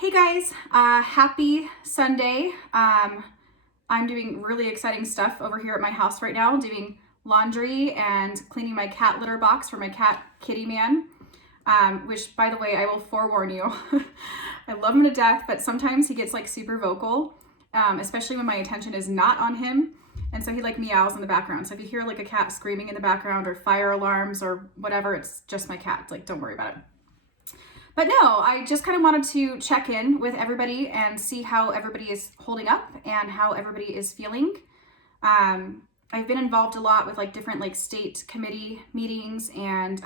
Hey guys, happy Sunday. I'm doing really exciting stuff over here at my house right now, doing laundry and cleaning my cat litter box for my cat Kitty Man, which by the way, I will forewarn you, I love him to death, but sometimes he gets like super vocal, especially when my attention is not on him. And so he like meows in the background. So if you hear like a cat screaming in the background or fire alarms or whatever, it's just my cat. Like, don't worry about it. But no, I just kind of wanted to check in with everybody and see how everybody is holding up and how everybody is feeling. I've been involved a lot with like different like state committee meetings and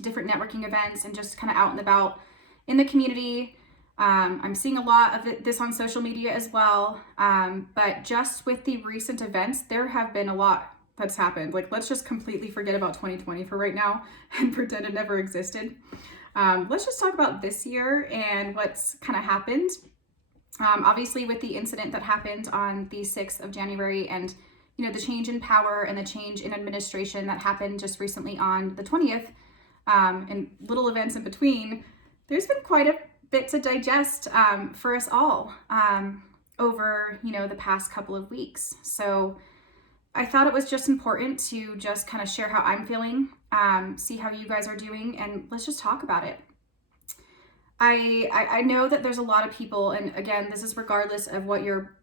different networking events and just kind of out and about in the community. I'm seeing a lot of this on social media as well. But just with the recent events, there have been a lot that's happened. Like, let's just completely forget about 2020 for right now and pretend it never existed. Let's just talk about this year and what's kind of happened. Obviously with the incident that happened on the 6th of January and, you know, the change in power and the change in administration that happened just recently on the 20th, and little events in between, there's been quite a bit to digest for us all over, you know, the past couple of weeks. So I thought it was just important to just kind of share how I'm feeling, see how you guys are doing, and let's just talk about it. I know that there's a lot of people, and again, this is regardless of what your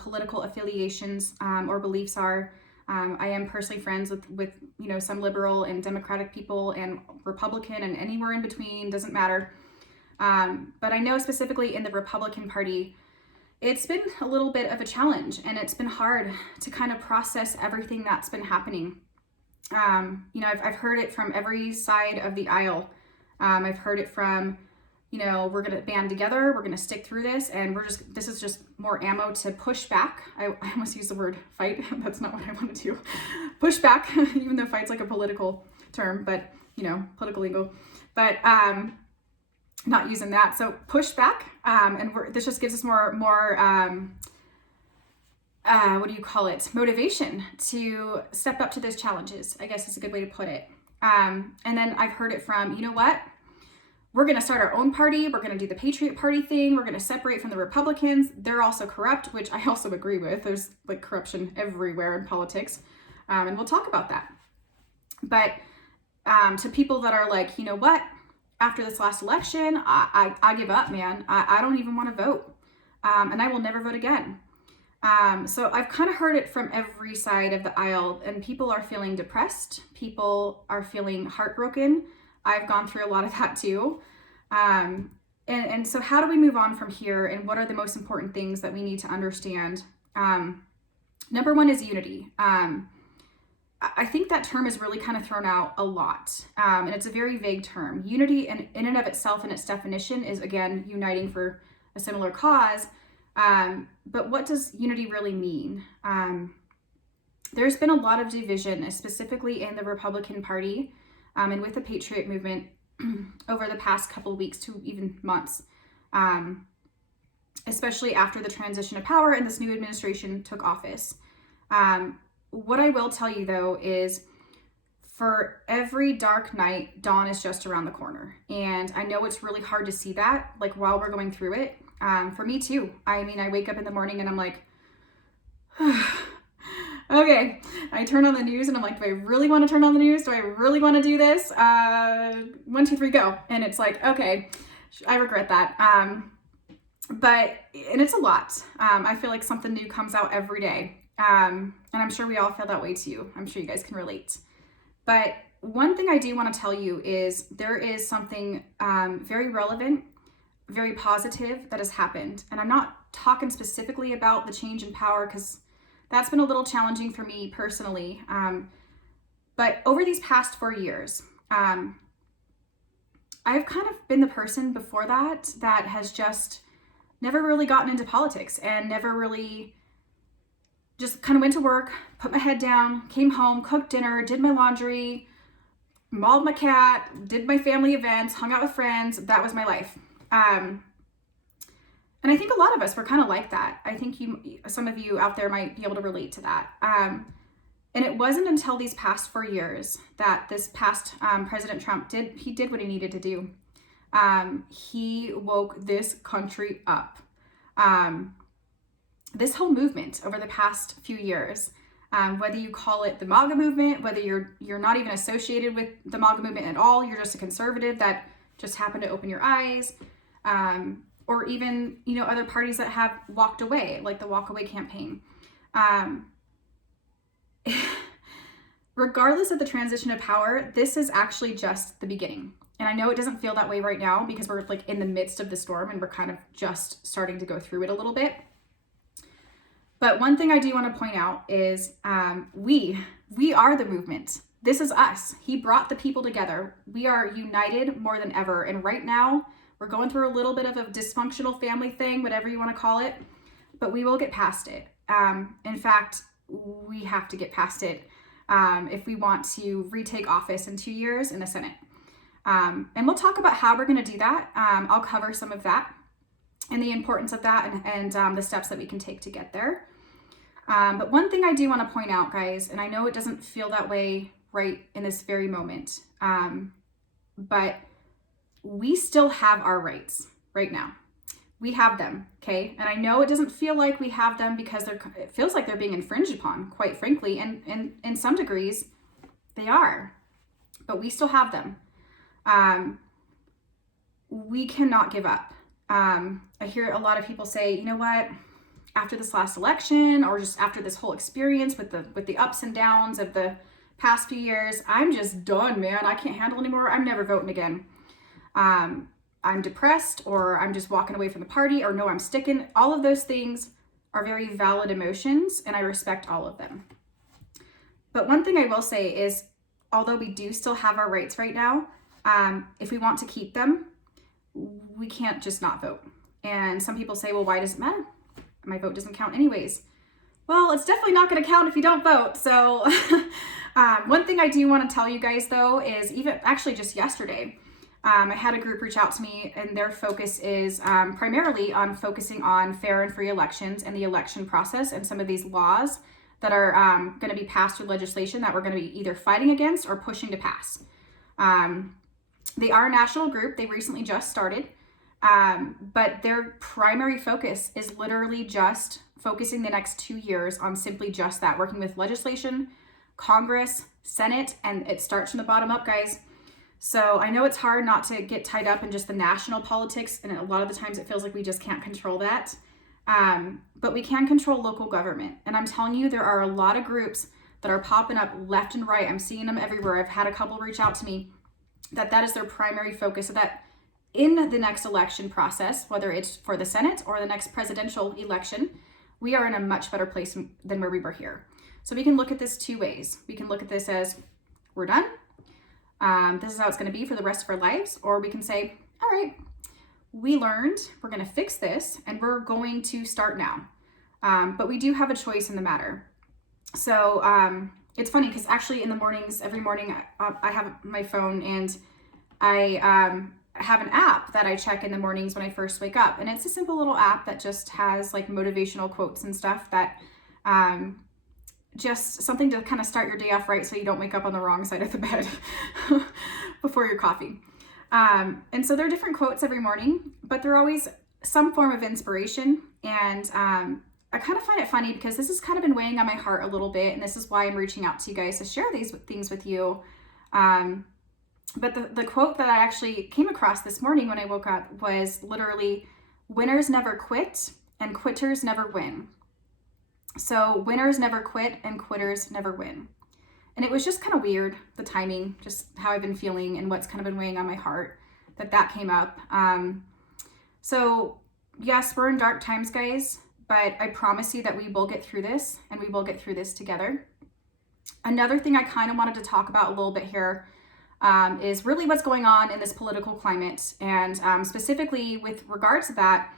political affiliations or beliefs are. I am personally friends with you know, some liberal and Democratic people and Republican and anywhere in between, doesn't matter. But I know specifically in the Republican Party, it's been a little bit of a challenge and it's been hard to kind of process everything that's been happening. You know, I've heard it from every side of the aisle. I've heard it from, you know, we're going to band together, we're going to stick through this, and this is just more ammo to push back. I almost use the word fight. That's not what I want to do. Push back, even though fight's like a political term, but, you know, political lingo. But, not using that. So push back, and this just gives us more what do you call it? Motivation to step up to those challenges, I guess is a good way to put it. And then I've heard it from, you know what? We're going to start our own party. We're going to do the Patriot Party thing. We're going to separate from the Republicans. They're also corrupt, which I also agree with. There's like corruption everywhere in politics. And we'll talk about that. But to people that are like, you know what? After this last election, I give up, man. I don't even want to vote. And I will never vote again. So I've kind of heard it from every side of the aisle, and people are feeling depressed. People are feeling heartbroken. I've gone through a lot of that too. And so how do we move on from here, and what are the most important things that we need to understand? Number one is unity. I think that term is really kind of thrown out a lot, and it's a very vague term. Unity in and of itself and its definition is, again, uniting for a similar cause, but what does unity really mean? There's been a lot of division, specifically in the Republican Party and with the Patriot movement over the past couple of weeks to even months, especially after the transition of power and this new administration took office. What I will tell you though is, for every dark night, dawn is just around the corner. And I know it's really hard to see that, like, while we're going through it. For me too. I mean, I wake up in the morning and I'm like, okay. I turn on the news and I'm like, do I really want to turn on the news? Do I really want to do this? 1, 2, 3, go. And it's like, okay, I regret that. And it's a lot. I feel like something new comes out every day. And I'm sure we all feel that way too. I'm sure you guys can relate. But one thing I do want to tell you is there is something very relevant, very positive that has happened. And I'm not talking specifically about the change in power, because that's been a little challenging for me personally. But over these past 4 years, I've kind of been the person before that has just never really gotten into politics and never really just kind of went to work, put my head down, came home, cooked dinner, did my laundry, mauled my cat, did my family events, hung out with friends. That was my life. And I think a lot of us were kind of like that. I think some of you out there might be able to relate to that. And it wasn't until these past 4 years that this past President Trump did what he needed to do. he woke this country up. This whole movement over the past few years, whether you call it the MAGA movement, whether you're not even associated with the MAGA movement at all, you're just a conservative that just happened to open your eyes, or even, other parties that have walked away, like the Walk Away campaign. Regardless of the transition of power, this is actually just the beginning. And I know it doesn't feel that way right now because we're like in the midst of the storm and we're kind of just starting to go through it a little bit. But one thing I do want to point out is we are the movement. This is us. He brought the people together. We are united more than ever. And right now, we're going through a little bit of a dysfunctional family thing, whatever you want to call it, but we will get past it. In fact, we have to get past it if we want to retake office in 2 years in the Senate. And we'll talk about how we're going to do that. I'll cover some of that and the importance of that and the steps that we can take to get there. But one thing I do want to point out, guys, and I know it doesn't feel that way right in this very moment, but we still have our rights right now. We have them, okay? And I know it doesn't feel like we have them because it feels like they're being infringed upon, quite frankly, and in some degrees, they are. But we still have them. We cannot give up. I hear a lot of people say, you know what, after this last election or just after this whole experience with the ups and downs of the past few years, I'm just done, man. I can't handle anymore. I'm never voting again. I'm depressed, or I'm just walking away from the party, or no, I'm sticking. All of those things are very valid emotions, and I respect all of them. But one thing I will say is, although we do still have our rights right now, if we want to keep them, we can't just not vote. And some people say, well, why does it matter? My vote doesn't count anyways. Well, it's definitely not going to count if you don't vote. So one thing I do want to tell you guys, though, is even actually just yesterday, I had a group reach out to me, and their focus is primarily on focusing on fair and free elections and the election process and some of these laws that are going to be passed through legislation that we're going to be either fighting against or pushing to pass. They are a national group. They recently just started, but their primary focus is literally just focusing the next 2 years on simply just that, working with legislation, Congress, Senate, and it starts from the bottom up, guys. So I know it's hard not to get tied up in just the national politics, and a lot of the times it feels like we just can't control that. But we can control local government. And I'm telling you, there are a lot of groups that are popping up left and right. I'm seeing them everywhere. I've had a couple reach out to me that is their primary focus, so that in the next election process, whether it's for the Senate or the next presidential election, we are in a much better place than where we were here. So we can look at this 2 ways. We can look at this as we're done. This is how it's going to be for the rest of our lives. Or we can say, all right, we learned, we're going to fix this, and we're going to start now. But we do have a choice in the matter. So it's funny because actually in the mornings, every morning I have my phone, and I have an app that I check in the mornings when I first wake up. And it's a simple little app that just has like motivational quotes and stuff that just something to kind of start your day off right so you don't wake up on the wrong side of the bed before your coffee. And so there are different quotes every morning, but they're always some form of inspiration. And I kind of find it funny because this has kind of been weighing on my heart a little bit, and this is why I'm reaching out to you guys to share these things with you. But the quote that I actually came across this morning when I woke up was literally, winners never quit and quitters never win. So winners never quit and quitters never win. And it was just kind of weird, the timing, just how I've been feeling and what's kind of been weighing on my heart, that came up. So yes, we're in dark times, guys, but I promise you that we will get through this, and we will get through this together. Another thing I kind of wanted to talk about a little bit here is really what's going on in this political climate, and specifically with regards to that,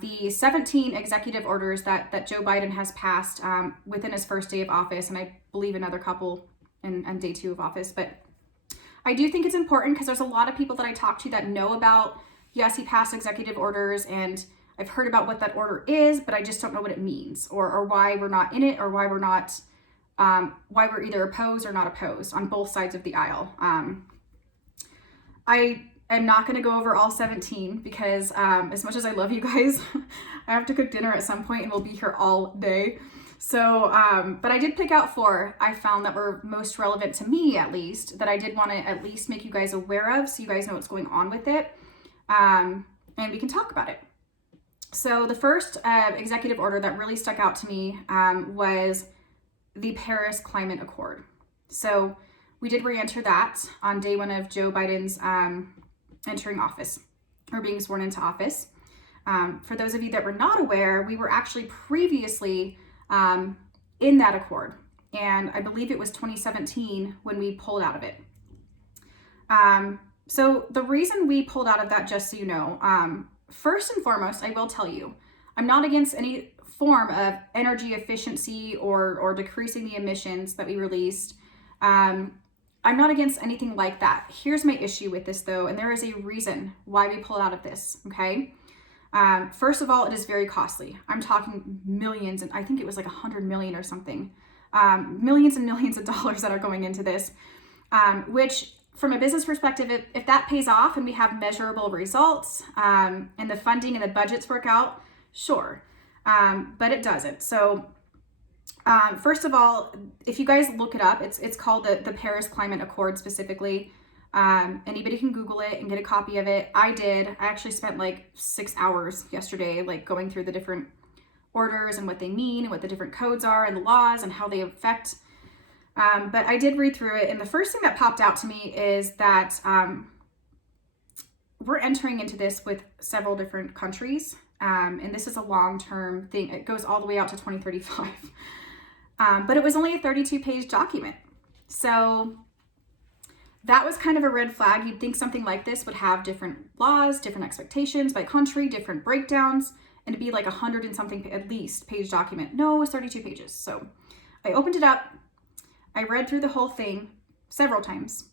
the 17 executive orders that Joe Biden has passed within his first day of office, and I believe another couple in day 2 of office. But I do think it's important because there's a lot of people that I talk to that know about, yes, he passed executive orders, and I've heard about what that order is, but I just don't know what it means, or why we're not in it, or why we're not, why we're either opposed or not opposed on both sides of the aisle. I'm not going to go over all 17 because as much as I love you guys, I have to cook dinner at some point and we'll be here all day. So, but I did pick out 4 I found that were most relevant to me, at least, that I did want to at least make you guys aware of so you guys know what's going on with it. And we can talk about it. So the first executive order that really stuck out to me was the Paris Climate Accord. So we did re-enter that on day 1 of Joe Biden's entering office or being sworn into office. For those of you that were not aware, we were actually previously in that accord. And I believe it was 2017 when we pulled out of it. So the reason we pulled out of that, just so you know, first and foremost, I will tell you, I'm not against any form of energy efficiency or decreasing the emissions that we released. I'm not against anything like that. Here's my issue with this though, and there is a reason why we pulled out of this, okay? First of all, it is very costly. I'm talking millions, and I think it was like 100 million or something. Millions and millions of dollars that are going into this, which from a business perspective, if that pays off and we have measurable results and the funding and the budgets work out, sure, but it doesn't. So first of all, if you guys look it up, it's called the Paris Climate Accord specifically. Anybody can Google it and get a copy of it. I did. I actually spent like 6 hours yesterday, like going through the different orders and what they mean and what the different codes are and the laws and how they affect. But I did read through it. And the first thing that popped out to me is that we're entering into this with several different countries. And this is a long-term thing. It goes all the way out to 2035. But it was only a 32-page document. So that was kind of a red flag. You'd think something like this would have different laws, different expectations by country, different breakdowns, and it'd be like 100 and something at least page document. No, it was 32 pages. So I opened it up. I read through the whole thing several times.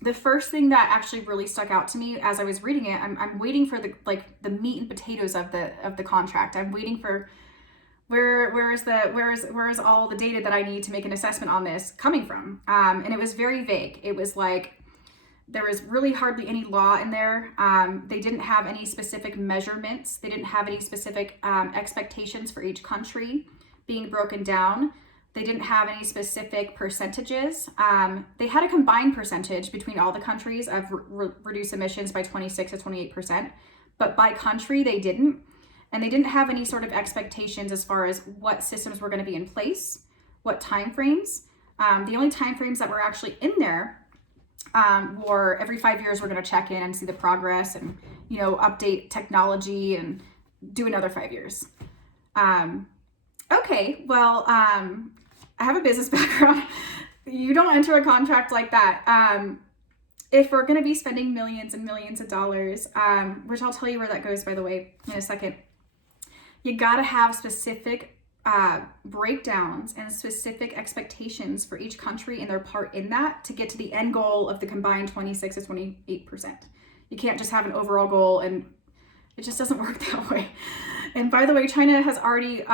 The first thing that actually really stuck out to me as I was reading it, I'm waiting for the meat and potatoes of the contract. I'm waiting for where is all the data that I need to make an assessment on this coming from? And it was very vague. It was like there was really hardly any law in there. They didn't have any specific measurements. They didn't have any specific expectations for each country being broken down. They didn't have any specific percentages. They had a combined percentage between all the countries of reduce emissions by 26 to 28%, but by country they didn't. And they didn't have any sort of expectations as far as what systems were going to be in place, what timeframes. The only timeframes that were actually in there were every 5 years we're going to check in and see the progress and, you know, update technology and do another 5 years. Okay, well, I have a business background. You don't enter a contract like that. If we're going to be spending millions and millions of dollars, which I'll tell you where that goes, by the way, in a second, you got to have specific breakdowns and specific expectations for each country and their part in that to get to the end goal of the combined 26 to 28%. You can't just have an overall goal, and it just doesn't work that way. And by the way, China has already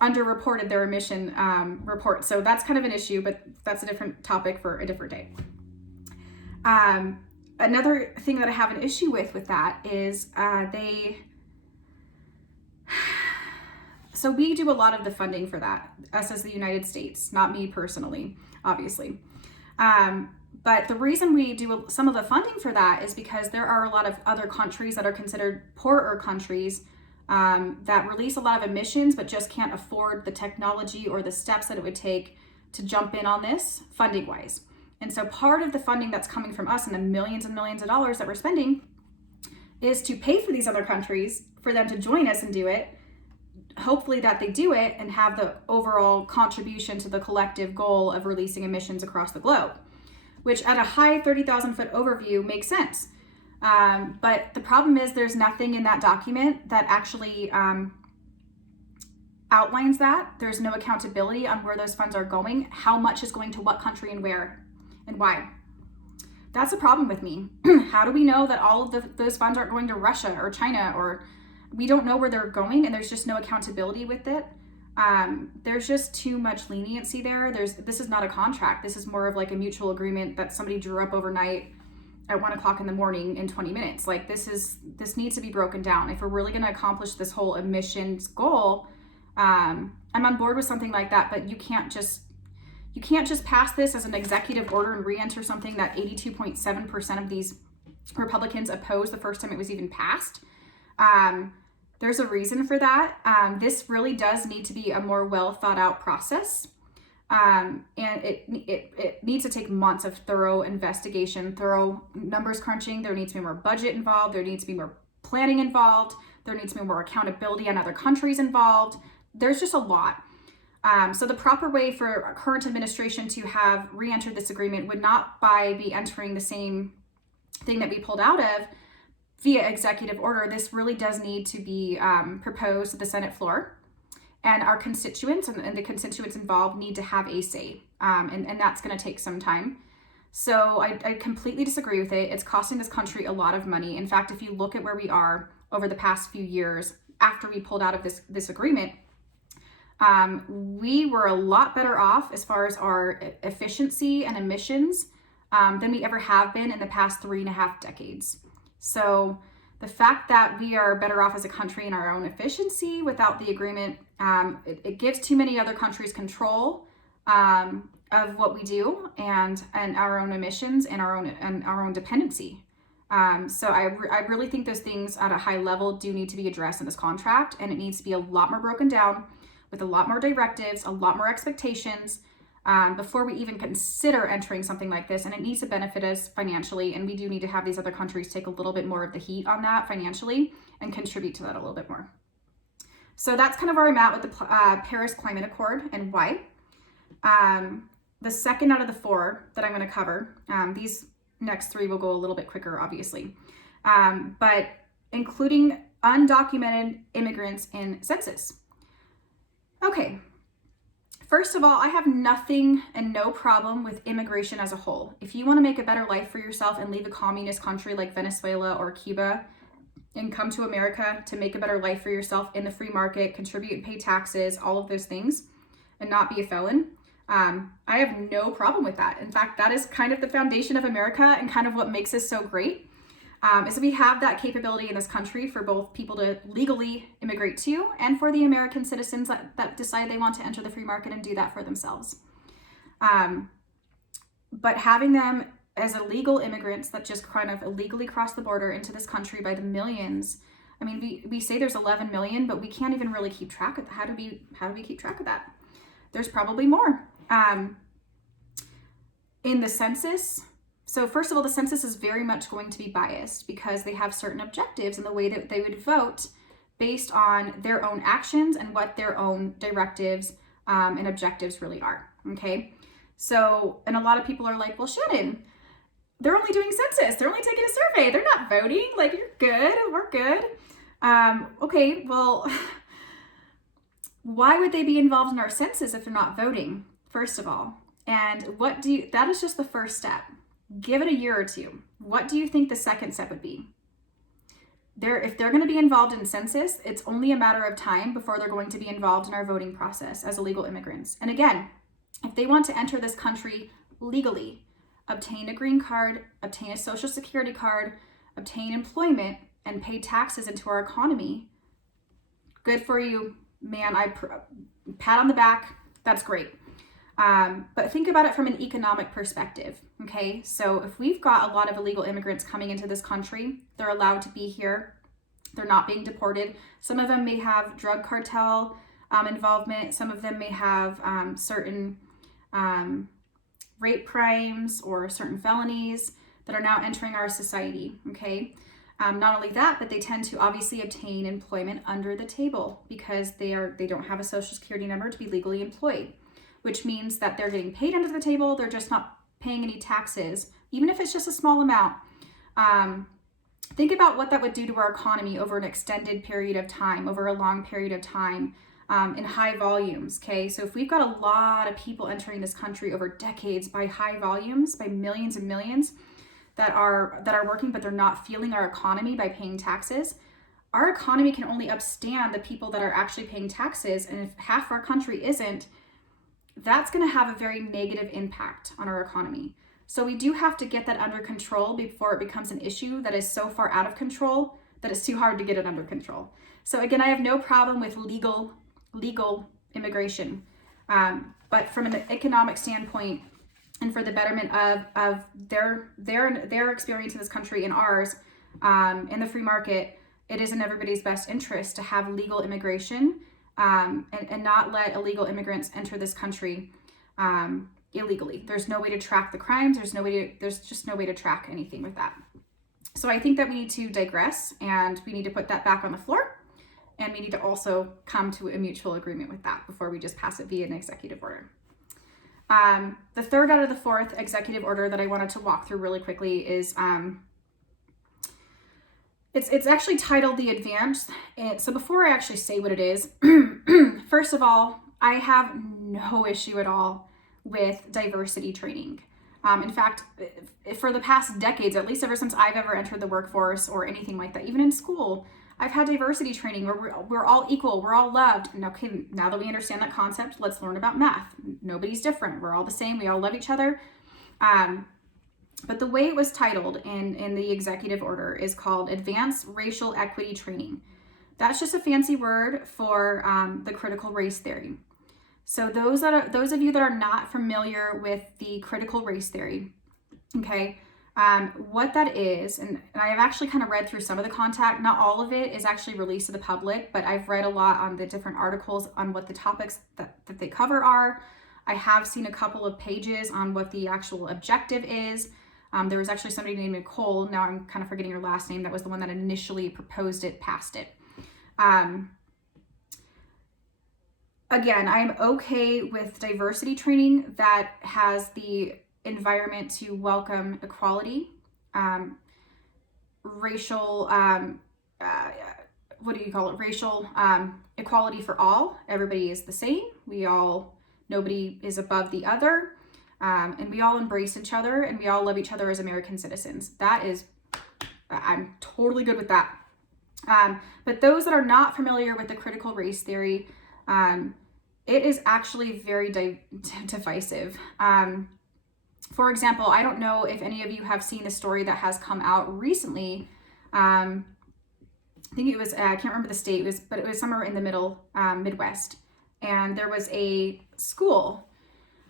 underreported their emission report. So that's kind of an issue, but that's a different topic for a different day. Another thing that I have an issue with that is so we do a lot of the funding for that, us as the United States, not me personally, obviously. But the reason we do some of the funding for that is because there are a lot of other countries that are considered poorer countries that release a lot of emissions, but just can't afford the technology or the steps that it would take to jump in on this funding wise. And so part of the funding that's coming from us and the millions and millions of dollars that we're spending is to pay for these other countries for them to join us and do it. Hopefully that they do it and have the overall contribution to the collective goal of releasing emissions across the globe, which at a high 30,000 foot overview makes sense. But the problem is there's nothing in that document that actually outlines that. There's no accountability on where those funds are going, how much is going to what country and where and why. That's a problem with me. How do we know that all of those funds aren't going to Russia or China, or we don't know where they're going and there's just no accountability with it? There's just too much leniency there. This is not a contract. This is more of like a mutual agreement that somebody drew up overnight at 1 o'clock in the morning in 20 minutes. Like this needs to be broken down. If we're really going to accomplish this whole emissions goal, I'm on board with something like that, but you can't just pass this as an executive order and re-enter something that 82.7% of these Republicans opposed the first time it was even passed. There's a reason for that. This really does need to be a more well thought out process. And it needs to take months of thorough investigation, thorough numbers crunching. There needs to be more budget involved. There needs to be more planning involved. There needs to be more accountability on other countries involved. There's just a lot. So the proper way for a current administration to have re-entered this agreement would not be entering the same thing that we pulled out of via executive order. This really does need to be proposed to the Senate floor. And our constituents and the constituents involved need to have a say. And that's going to take some time. So I completely disagree with it. It's costing this country a lot of money. In fact, if you look at where we are over the past few years after we pulled out of this agreement, we were a lot better off as far as our efficiency and emissions than we ever have been in the past 3.5 decades. So the fact that we are better off as a country in our own efficiency without the agreement, it gives too many other countries control of what we do and our own emissions and our own dependency. So I really think those things at a high level do need to be addressed in this contract, and it needs to be a lot more broken down with a lot more directives, a lot more expectations before we even consider entering something like this. And it needs to benefit us financially, and we do need to have these other countries take a little bit more of the heat on that financially and contribute to that a little bit more. So that's kind of where I'm at with the Paris Climate Accord and why. The second out of the 4 that I'm going to cover, these next 3 will go a little bit quicker, obviously, but including undocumented immigrants in census. Okay, first of all, I have nothing and no problem with immigration as a whole. If you want to make a better life for yourself and leave a communist country like Venezuela or Cuba and come to America to make a better life for yourself in the free market, contribute and pay taxes, all of those things, and not be a felon, I have no problem with that. In fact, that is kind of the foundation of America and kind of what makes us so great. Is that we have that capability in this country for both people to legally immigrate to and for the American citizens that decide they want to enter the free market and do that for themselves. But having them as illegal immigrants that just kind of illegally cross the border into this country by the millions, I mean, we say there's 11 million, but we can't even really keep track of how do we keep track of that? There's probably more. In the census, so first of all, the census is very much going to be biased because they have certain objectives in the way that they would vote based on their own actions and what their own directives and objectives really are, okay? So, and a lot of people are like, well, Shannon, they're only doing census. They're only taking a survey. They're not voting. Like, you're good. We're good. Okay, well, why would they be involved in our census if they're not voting, first of all? And that is just the first step. Give it a year or 2. What do you think the second step would be? If they're going to be involved in census, it's only a matter of time before they're going to be involved in our voting process as illegal immigrants. And again, if they want to enter this country legally, obtain a green card, obtain a social security card, obtain employment, and pay taxes into our economy, good for you, man. Pat on the back. That's great. But think about it from an economic perspective, okay? So if we've got a lot of illegal immigrants coming into this country, they're allowed to be here. They're not being deported. Some of them may have drug cartel involvement. Some of them may have certain rape crimes or certain felonies that are now entering our society, okay? Not only that, but they tend to obviously obtain employment under the table because they don't have a social security number to be legally employed, which means that they're getting paid under the table. They're just not paying any taxes, even if it's just a small amount. Think about what that would do to our economy over an extended period of time, over a long period of time, in high volumes, okay? So if we've got a lot of people entering this country over decades by high volumes, by millions and millions that are working, but they're not fueling our economy by paying taxes, our economy can only upstand the people that are actually paying taxes. And if half our country isn't, that's going to have a very negative impact on our economy. So we do have to get that under control before it becomes an issue that is so far out of control that it's too hard to get it under control. So again, I have no problem with legal immigration, but from an economic standpoint and for the betterment of their experience in this country and ours, in the free market, it is in everybody's best interest to have legal immigration, and not let illegal immigrants enter this country illegally. There's no way to track the crimes. There's just no way to track anything with that. So I think that we need to digress, and we need to put that back on the floor, and we need to also come to a mutual agreement with that before we just pass it via an executive order. The third out of the fourth executive order that I wanted to walk through really quickly is, it's actually titled the Advance. So before I actually say what it is, first of all, I have no issue at all with diversity training. In fact, for the past decades, at least ever since I've ever entered the workforce or anything like that, even in school, I've had diversity training where we're all equal, we're all loved. And okay, now that we understand that concept, let's learn about math. Nobody's different. We're all the same. We all love each other. But the way it was titled in the executive order is called Advanced Racial Equity Training. That's just a fancy word for the critical race theory. So those of you that are not familiar with the critical race theory, okay, what that is, and I have actually kind of read through some of the content. Not all of it is actually released to the public, but I've read a lot on the different articles on what the topics that they cover are. I have seen a couple of pages on what the actual objective is. There was actually somebody named Nicole, now I'm kind of forgetting her last name, that was the one that initially proposed it, passed it. Again, I'm okay with diversity training that has the environment to welcome equality, racial, what do you call it? Racial equality for all. Everybody is the same. Nobody is above the other. And we all embrace each other, and we all love each other as American citizens. I'm totally good with that. But those that are not familiar with the critical race theory, it is actually very divisive. For example, I don't know if any of you have seen the story that has come out recently. I think it was, I can't remember the state, but it was somewhere in the middle, Midwest. And there was a school,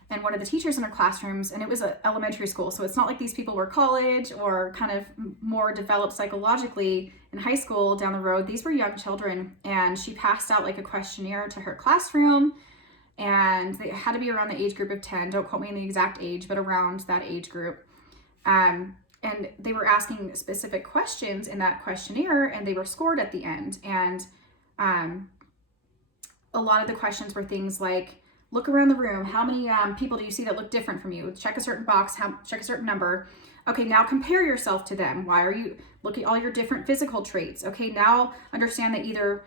and one of the teachers in her classrooms, and it was an elementary school, so it's not like these people were college or kind of more developed psychologically in high school down the road. These were young children, and she passed out like a questionnaire to her classroom, and they had to be around the age group of 10. Don't quote me on the exact age, but around that age group. And they were asking specific questions in that questionnaire, and they were scored at the end. And a lot of the questions were things like, look around the room. How many people do you see that look different from you? Check a certain box, check a certain number. Okay, now compare yourself to them. Look at all your different physical traits. Okay, now understand that either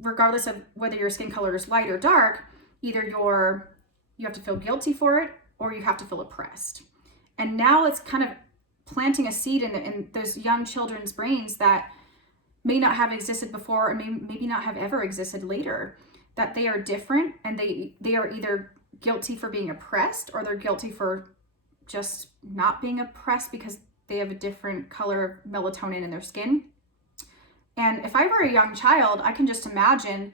regardless of whether your skin color is light or dark, either you have to feel guilty for it or you have to feel oppressed. And now it's kind of planting a seed in those young children's brains that may not have existed before and maybe not have ever existed later. That they are different, and they are either guilty for being oppressed, or they're guilty for just not being oppressed because they have a different color of melatonin in their skin. And if I were a young child, I can just imagine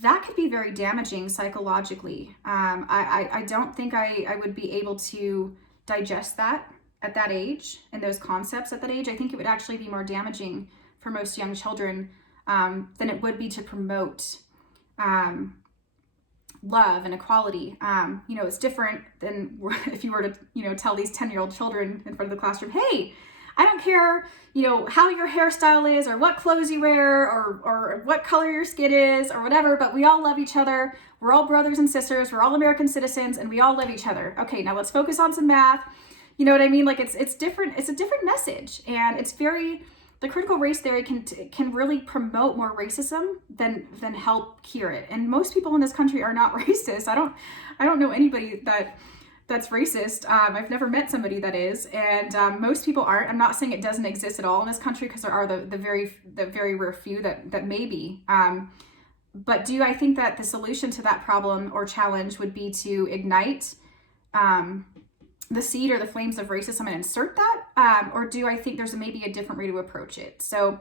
that could be very damaging psychologically. I don't think I would be able to digest that at that age, and those concepts at that age. I think it would actually be more damaging for most young children than it would be to promote love and equality. It's different than if you were to, tell these 10-year-old children in front of the classroom, hey, I don't care, how your hairstyle is or what clothes you wear or what color your skin is or whatever, but we all love each other. We're all brothers and sisters. We're all American citizens, and we all love each other. Okay, now let's focus on some math. You know what I mean? Like it's different. It's a different message, and the critical race theory can really promote more racism than help cure it. And most people in this country are not racist. I don't know anybody that's racist. I've never met somebody that is, and most people aren't. I'm not saying it doesn't exist at all in this country, because there are the very rare few that may be. But do I think that the solution to that problem or challenge would be to ignite the seed or the flames of racism and insert that? Or do I think there's maybe a different way to approach it? So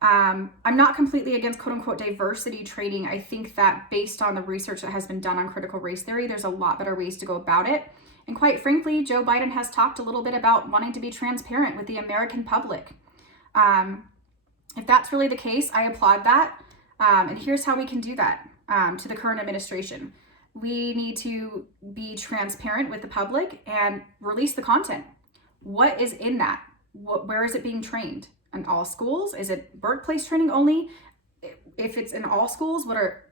I'm not completely against quote unquote diversity training. I think that based on the research that has been done on critical race theory, there's a lot better ways to go about it. And quite frankly, Joe Biden has talked a little bit about wanting to be transparent with the American public. If that's really the case, I applaud that. And here's how we can do that to the current administration. We need to be transparent with the public and release the content. What is in that? Where is it being trained? In all schools? Is it workplace training only? If it's in all schools,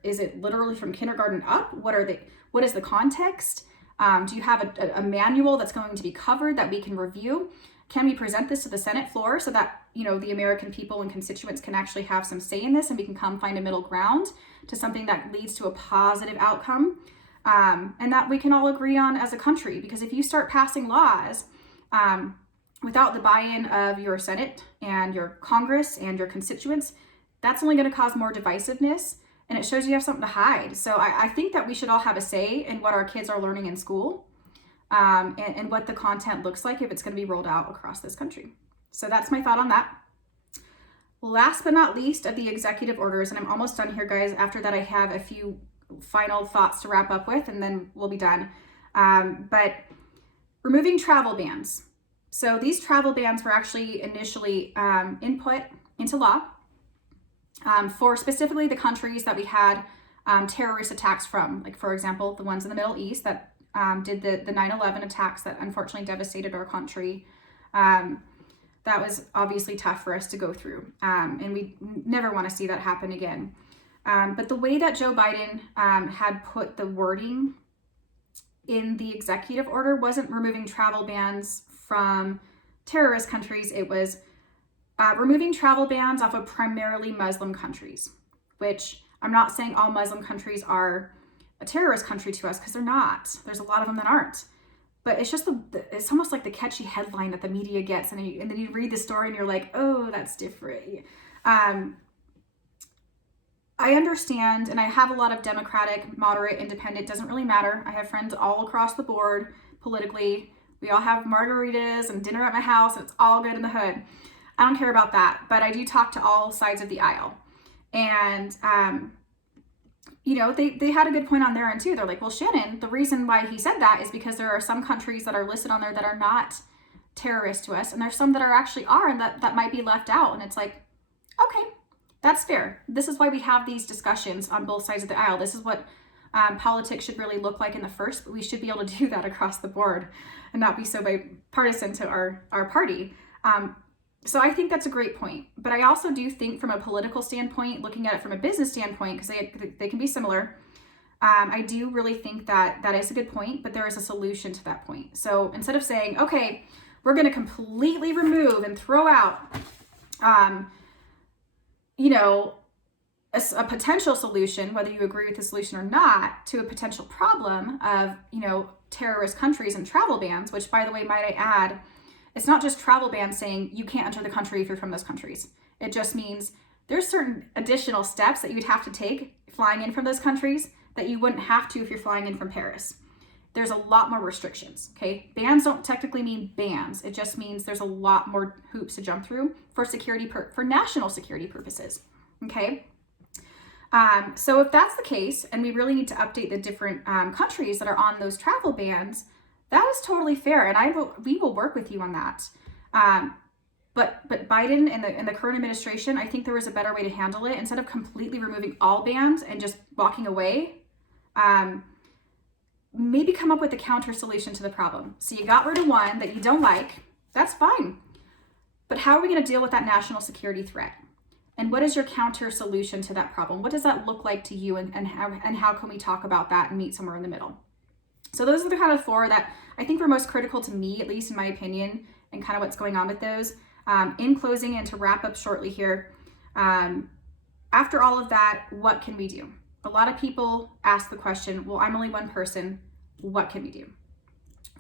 is it literally from kindergarten up? What is the context? Do you have a manual that's going to be covered that we can review? Can we present this to the Senate floor so that, the American people and constituents can actually have some say in this, and we can come find a middle ground to something that leads to a positive outcome, and that we can all agree on as a country? Because if you start passing laws without the buy-in of your Senate and your Congress and your constituents, that's only going to cause more divisiveness, and it shows you have something to hide. So I think that we should all have a say in what our kids are learning in school, and what the content looks like if it's going to be rolled out across this country. So that's my thought on that. Last but not least of the executive orders, and I'm almost done here, guys. After that, I have a few final thoughts to wrap up with, and then we'll be done. But removing travel bans. So these travel bans were actually initially input into law for specifically the countries that we had terrorist attacks from. Like, for example, the ones in the Middle East that did the 9/11 attacks that unfortunately devastated our country. That was obviously tough for us to go through. And we never want to see that happen again. But the way that Joe Biden had put the wording in the executive order wasn't removing travel bans from terrorist countries. It was removing travel bans off of primarily Muslim countries, which I'm not saying all Muslim countries are a terrorist country to us, because they're not. There's a lot of them that aren't. But it's just it's almost like the catchy headline that the media gets, and then you read the story and you're like, oh, that's different. I understand, and I have a lot of Democratic, moderate, independent, doesn't really matter. I have friends all across the board politically. We all have margaritas and dinner at my house, and it's all good in the hood. I don't care about that, but I do talk to all sides of the aisle. And, they had a good point on their end too. They're like, well, Shannon, the reason why he said that is because there are some countries that are listed on there that are not terrorists to us, and there's some that actually are, and that might be left out. And it's like, okay, that's fair. This is why we have these discussions on both sides of the aisle. This is what politics should really look like in the first, but we should be able to do that across the board and not be so bipartisan to our party. So I think that's a great point. But I also do think from a political standpoint, looking at it from a business standpoint, because they can be similar, I do really think that is a good point, but there is a solution to that point. So instead of saying, okay, we're going to completely remove and throw out, a potential solution, whether you agree with the solution or not, to a potential problem of, terrorist countries and travel bans, which, by the way, might I add, it's not just travel bans saying you can't enter the country if you're from those countries. It just means there's certain additional steps that you would have to take flying in from those countries that you wouldn't have to if you're flying in from Paris. There's a lot more restrictions, okay? Bans don't technically mean bans. It just means there's a lot more hoops to jump through for for national security purposes, okay? So if that's the case, and we really need to update the different countries that are on those travel bans, that is totally fair, and we will work with you on that. But Biden and the current administration, I think there was a better way to handle it. Instead of completely removing all bans and just walking away, maybe come up with a counter solution to the problem. So you got rid of one that you don't like, that's fine. But how are we going to deal with that national security threat? And what is your counter solution to that problem? What does that look like to you, and how can we talk about that and meet somewhere in the middle? So those are the kind of four that I think were most critical to me, at least in my opinion, and kind of what's going on with those. In closing, and to wrap up shortly here, after all of that, what can we do? A lot of people ask the question, well, I'm only one person, what can we do?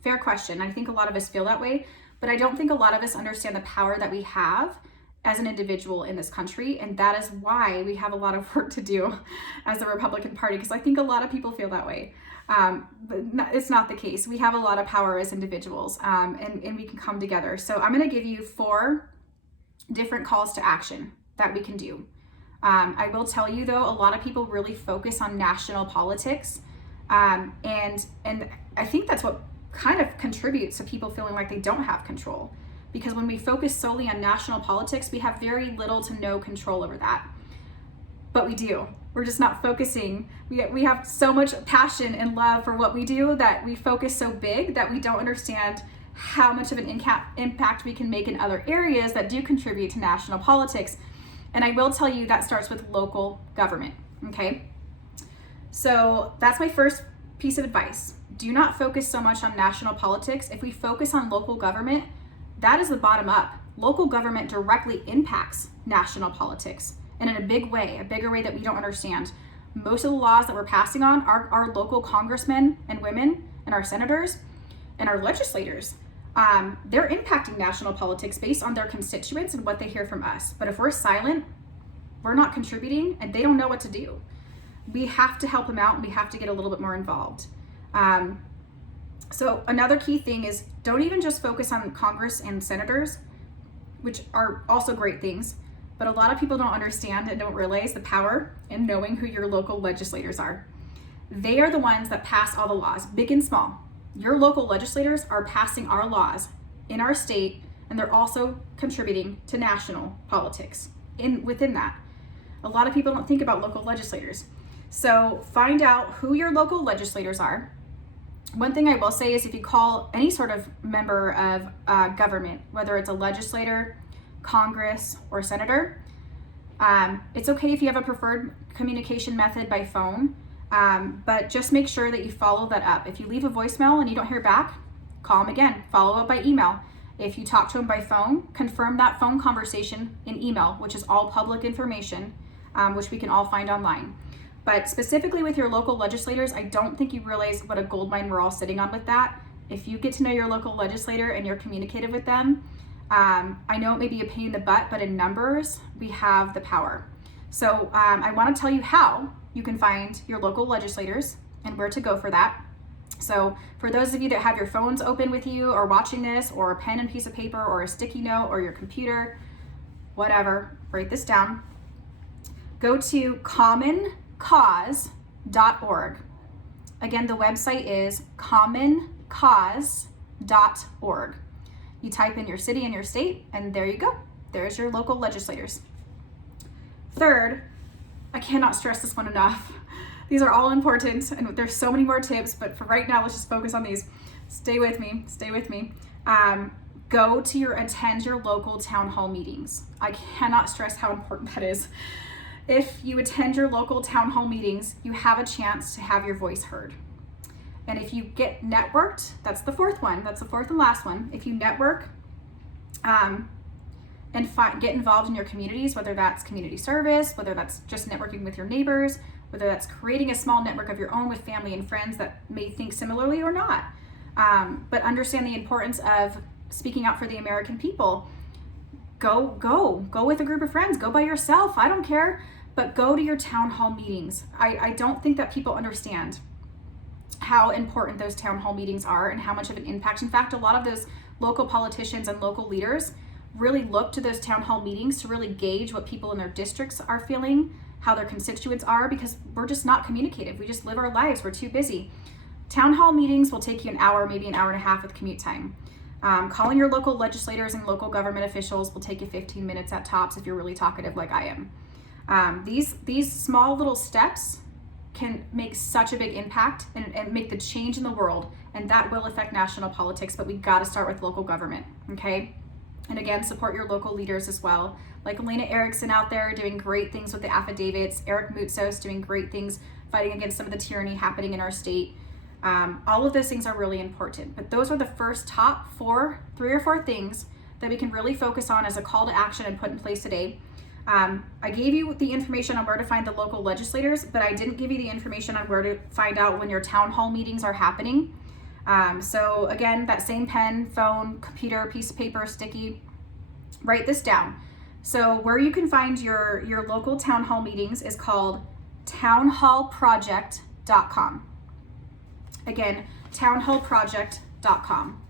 Fair question. I think a lot of us feel that way, but I don't think a lot of us understand the power that we have as an individual in this country. And that is why we have a lot of work to do as the Republican Party, because I think a lot of people feel that way. But it's not the case. We have a lot of power as individuals, and we can come together. So I'm going to give you 4 different calls to action that we can do. I will tell you though, a lot of people really focus on national politics, and I think that's what kind of contributes to people feeling like they don't have control. Because when we focus solely on national politics, we have very little to no control over that. But we do. We're just not focusing. We have so much passion and love for what we do that we focus so big that we don't understand how much of an impact we can make in other areas that do contribute to national politics. And I will tell you that starts with local government, okay? So that's my first piece of advice. Do not focus so much on national politics. If we focus on local government, that is the bottom up. Local government directly impacts national politics, and in a big way, a bigger way that we don't understand. Most of the laws that we're passing on are our local congressmen and women and our senators and our legislators. They're impacting national politics based on their constituents and what they hear from us. But if we're silent, we're not contributing, and they don't know what to do. We have to help them out, and we have to get a little bit more involved. So another key thing is, don't even just focus on Congress and senators, which are also great things, but a lot of people don't understand and don't realize the power in knowing who your local legislators are. They are the ones that pass all the laws, big and small. Your local legislators are passing our laws in our state, and they're also contributing to national politics within that. A lot of people don't think about local legislators. So find out who your local legislators are. One thing I will say is, if you call any sort of member of government, whether it's a legislator, Congress, or senator, it's okay if you have a preferred communication method by phone, but just make sure that you follow that up. If you leave a voicemail and you don't hear back, call them again, follow up by email. If you talk to them by phone, confirm that phone conversation in email, which is all public information, which we can all find online. But specifically with your local legislators, I don't think you realize what a gold mine we're all sitting on with that. If you get to know your local legislator and you're communicative with them, I know it may be a pain in the butt, but in numbers, we have the power. So I want to tell you how you can find your local legislators and where to go for that. So for those of you that have your phones open with you or watching this, or a pen and piece of paper or a sticky note or your computer, whatever, write this down. Go to commoncause.org. Again, the website is commoncause.org. You type in your city and your state, and there you go. There's your local legislators. Third, I cannot stress this one enough. These are all important, and there's so many more tips, but for right now, let's just focus on these. Stay with me. Go to attend your local town hall meetings. I cannot stress how important that is. If you attend your local town hall meetings, you have a chance to have your voice heard. And if you get networked, that's the fourth one. That's the fourth and last one. If you network and get involved in your communities, whether that's community service, whether that's just networking with your neighbors, whether that's creating a small network of your own with family and friends that may think similarly or not, but understand the importance of speaking out for the American people. Go with a group of friends. Go by yourself. I don't care. But go to your town hall meetings. I don't think that people understand how important those town hall meetings are and how much of an impact. In fact, a lot of those local politicians and local leaders really look to those town hall meetings to really gauge what people in their districts are feeling, how their constituents are, because we're just not communicative. We just live our lives. We're too busy. Town hall meetings will take you an hour, maybe an hour and a half with commute time. Calling your local legislators and local government officials will take you 15 minutes at tops if you're really talkative like I am. These small little steps can make such a big impact and make the change in the world, and that will affect national politics, but we got to start with local government, okay? And again, support your local leaders as well. Like Elena Erickson out there doing great things with the affidavits, Eric Moutsos doing great things fighting against some of the tyranny happening in our state. All of those things are really important, but those are the first top 3 or 4 things that we can really focus on as a call to action and put in place today. I gave you the information on where to find the local legislators, but I didn't give you the information on where to find out when your town hall meetings are happening. So again, that same pen, phone, computer, piece of paper, sticky, write this down. So where you can find your local town hall meetings is called townhallproject.com. Again, townhallproject.com.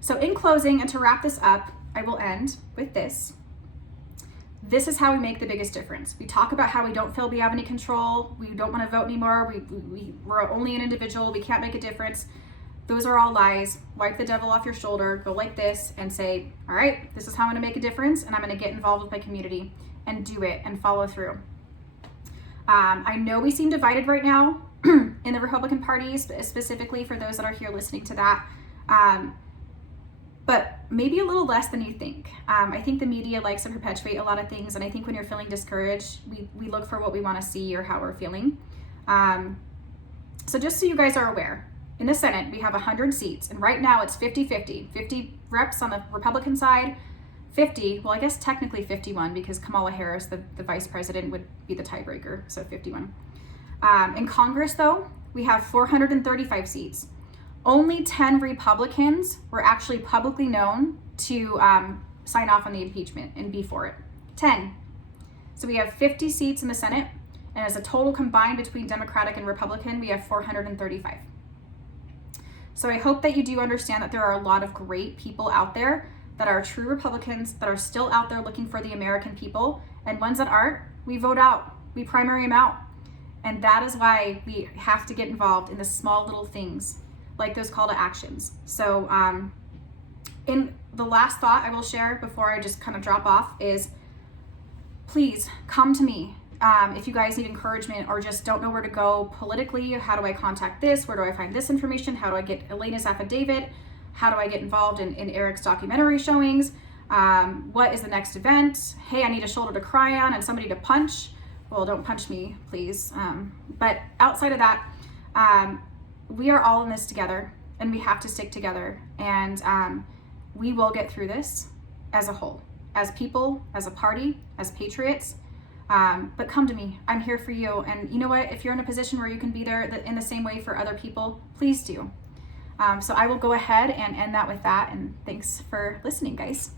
So in closing, and to wrap this up, I will end with this. This is how we make the biggest difference. We talk about how we don't feel we have any control. We don't want to vote anymore. We're only an individual. We can't make a difference. Those are all lies. Wipe the devil off your shoulder. Go like this and say, all right, this is how I'm going to make a difference, and I'm going to get involved with my community and do it and follow through. I know we seem divided right now in the Republican Party, specifically for those that are here listening to that. But maybe a little less than you think. I think the media likes to perpetuate a lot of things, and I think when you're feeling discouraged, we look for what we want to see or how we're feeling. So just so you guys are aware, in the Senate, we have 100 seats, and right now it's 50-50. 50 reps on the Republican side, 50, well, I guess technically 51, because Kamala Harris, the vice president, would be the tiebreaker, so 51. In Congress, though, we have 435 seats. Only 10 Republicans were actually publicly known to sign off on the impeachment and be for it. 10. So we have 50 seats in the Senate, and as a total combined between Democratic and Republican, we have 435. So I hope that you do understand that there are a lot of great people out there that are true Republicans, that are still out there looking for the American people, and ones that aren't, we vote out, we primary them out. And that is why we have to get involved in the small little things, like those call to actions. So in the last thought I will share before I just kind of drop off is, please come to me. If you guys need encouragement or just don't know where to go politically, how do I contact this? Where do I find this information? How do I get Elena's affidavit? How do I get involved in Eric's documentary showings? What is the next event? Hey, I need a shoulder to cry on and somebody to punch. Well, don't punch me, please. But outside of that, we are all in this together, and we have to stick together. And we will get through this as a whole, as people, as a party, as patriots. But come to me. I'm here for you. And you know what? If you're in a position where you can be there in the same way for other people, please do. So I will go ahead and end that with that. And thanks for listening, guys.